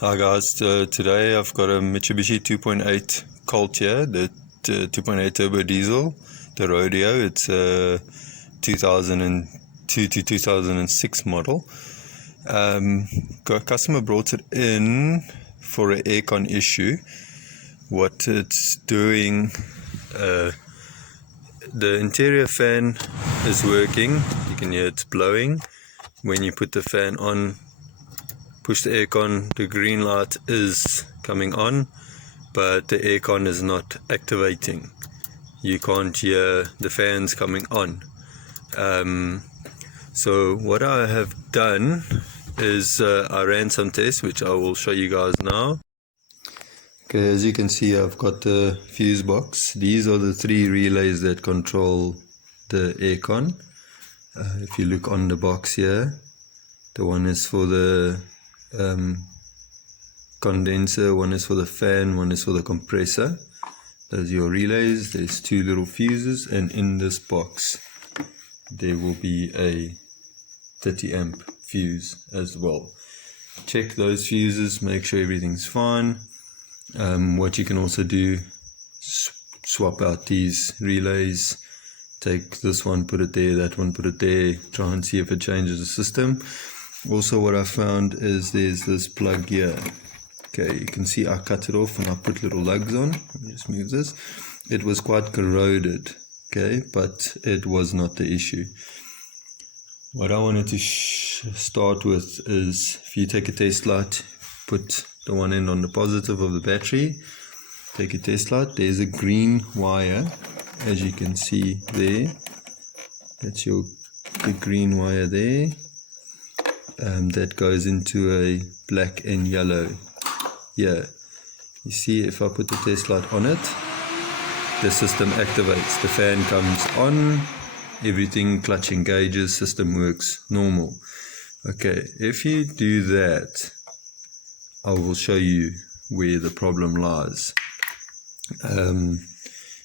Hi guys, today I've got a Mitsubishi 2.8 Colt here, the 2.8 turbo diesel, the rodeo. It's a 2002 to 2006 model. Customer brought it in for an aircon issue. What it's doing, the interior fan is working. You can hear it's blowing. When you put the fan on, push the aircon, the green light is coming on, but the aircon is not activating. You can't hear the fans coming on. So what I have done is I ran some tests, which I will show you guys now. Okay, as you can see, I've got the fuse box. These are the three relays that control the aircon. If you look on the box here, the one is for the condenser, one is for the fan, one is for the compressor. Those are your relays. There's two little fuses, and in this box there will be a 30 amp fuse as well. Check those fuses, make sure everything's fine. What you can also do, swap out these relays. Take this one, put it there, that one, put it there, try and see if it changes the system. Also, what I found is there's this plug here. Okay, you can see I cut it off and I put little lugs on. Let me just move this. It was quite corroded, okay, but it was not the issue. What I wanted to start with is, if you take a test light, put the one end on the positive of the battery, take a test light. There's a green wire, as you can see there. That's the green wire there. That goes into a black and yellow here. You see, if I put the test light on it, the system activates, the fan comes on, everything, clutch engages, system works normal. Okay, if you do that, I will show you where the problem lies.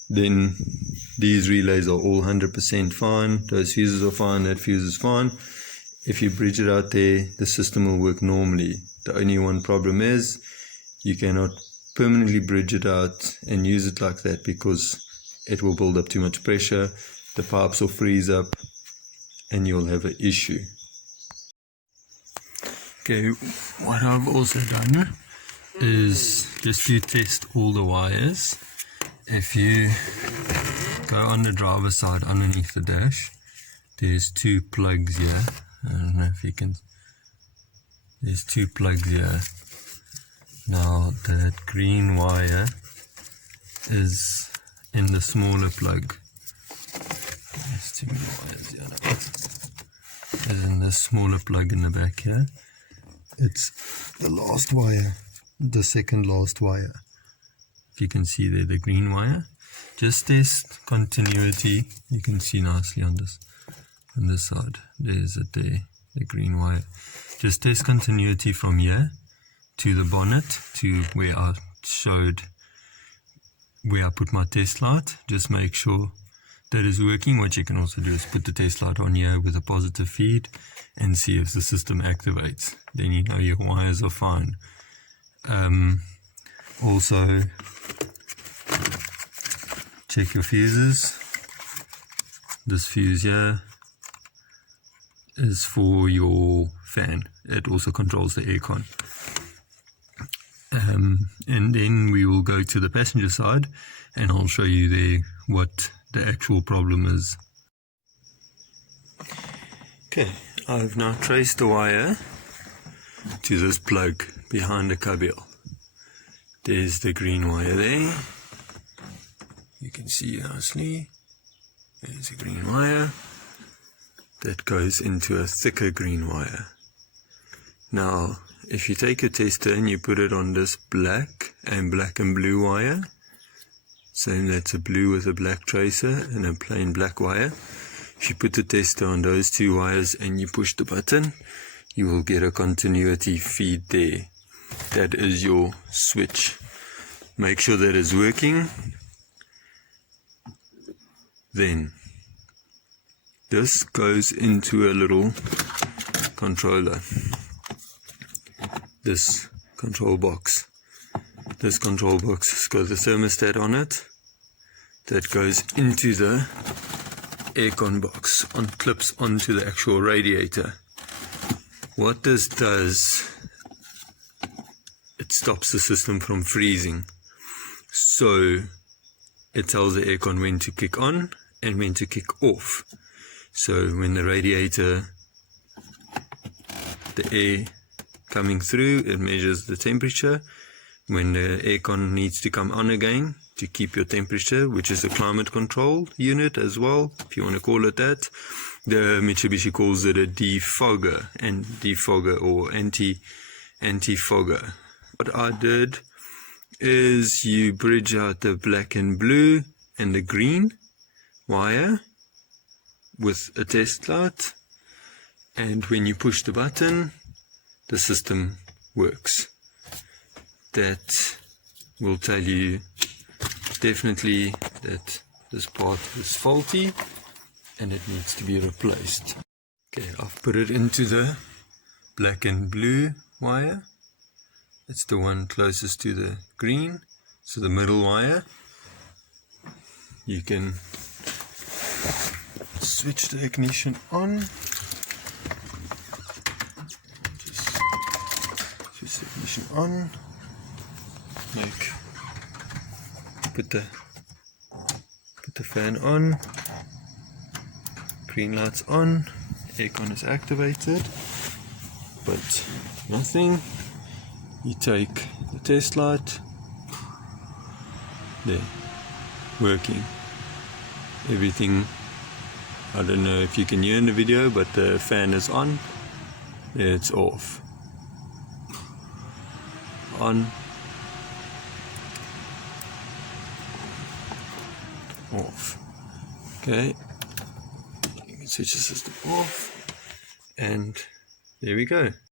Then these relays are all 100% fine, those fuses are fine, that fuse is fine. If you bridge it out there, the system will work normally. The only one problem is you cannot permanently bridge it out and use it like that, because it will build up too much pressure, the pipes will freeze up, and you'll have an issue. Okay, what I've also done is just to test all the wires. If you go on the driver's side underneath the dash, there's two plugs here. I don't know if you can, there's two plugs here. Now that green wire is in the smaller plug. There's too many wires here now. Is in the smaller plug in the back here. It's the last wire, the second last wire. If you can see there, the green wire. Just test continuity. You can see nicely on this side. There's it there, the green wire. Just test continuity from here to the bonnet, to where I showed where I put my test light. Just make sure that is working. What you can also do is put the test light on here with a positive feed and see if the system activates. Then you know your wires are fine. Also, check your fuses. This fuse here is for your fan. It also controls the aircon. And then we will go to the passenger side and I'll show you there what the actual problem is. Okay, I've now traced the wire to this plug behind the cubbiel. There's the green wire there. You can see nicely. There's a green wire that goes into a thicker green wire. Now, if you take a tester and you put it on this black and blue wire, same, that's a blue with a black tracer and a plain black wire. If you put the tester on those two wires and you push the button, you will get a continuity feed there. That is your switch. Make sure that it's working. Then this goes into a little controller. This control box. This control box has got the thermostat on it that goes into the aircon box, clips onto the actual radiator. What this does, it stops the system from freezing. So it tells the aircon when to kick on and when to kick off. So when the radiator, the air coming through, it measures the temperature. When the aircon needs to come on again to keep your temperature, which is a climate control unit as well, if you want to call it that. The Mitsubishi calls it a defogger or anti-fogger. What I did is you bridge out the black and blue and the green wire with a test light, and when you push the button, the system works. That will tell you definitely that this part is faulty and it needs to be replaced. Okay, I've put it into the black and blue wire. It's the one closest to the green, so the middle wire. You can switch the ignition on. Just switch the ignition on. Put the fan on. Green light's on. Aircon is activated, but nothing. You take the test light. There, working. Everything. I don't know if you can hear in the video, but the fan is on. There, it's off. On. Off. Okay. You can switch the system off. And there we go.